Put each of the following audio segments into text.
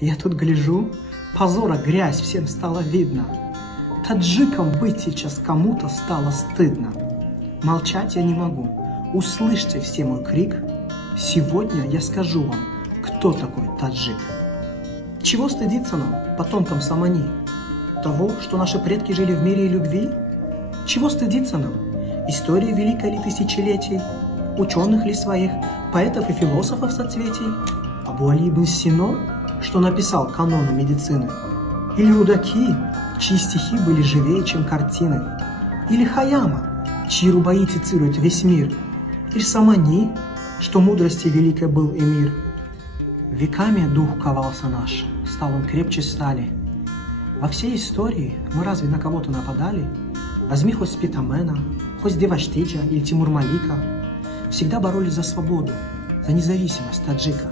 Я тут гляжу, позора грязь всем стало видно. Таджиком быть сейчас кому-то стало стыдно. Молчать я не могу, услышьте все мой крик. Сегодня я скажу вам, кто такой таджик. Чего стыдиться нам, потомкам Самани? Того, что наши предки жили в мире и любви? Чего стыдиться нам? Истории великой ли тысячелетий? Ученых ли своих, поэтов и философов соцветий? Абу Али ибн Сино, что написал каноны медицины? Или Удаки, чьи стихи были живее, чем картины? Или Хаяма, чьи рубаи цитируют весь мир? Или Самани, что мудрости великой был эмир? Веками дух ковался наш, стал он крепче стали. Во всей истории мы разве на кого-то нападали? Возьми хоть Спитамена, хоть Деваштиджа или Тимур-Малика. Всегда боролись за свободу, за независимость таджика.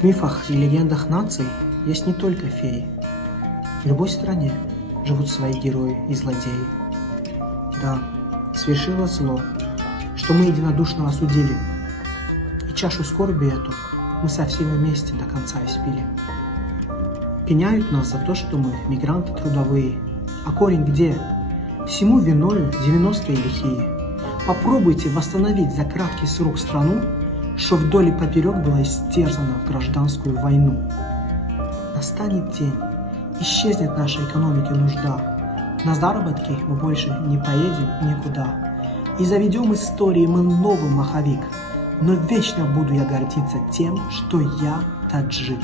В мифах и легендах наций есть не только феи. В любой стране живут свои герои и злодеи. Да, свершилось зло, что мы единодушно осудили. И чашу скорби эту мы со всеми вместе до конца испили. Пеняют нас за то, что мы мигранты трудовые. А корень где? Всему виною 90-е лихие. Попробуйте восстановить за краткий срок страну, что вдоль и поперек была истерзана в гражданскую войну. Настанет день, исчезнет наша экономики нужда. На заработки мы больше не поедем никуда. И заведем истории мы новый маховик. Но вечно буду я гордиться тем, что я таджик.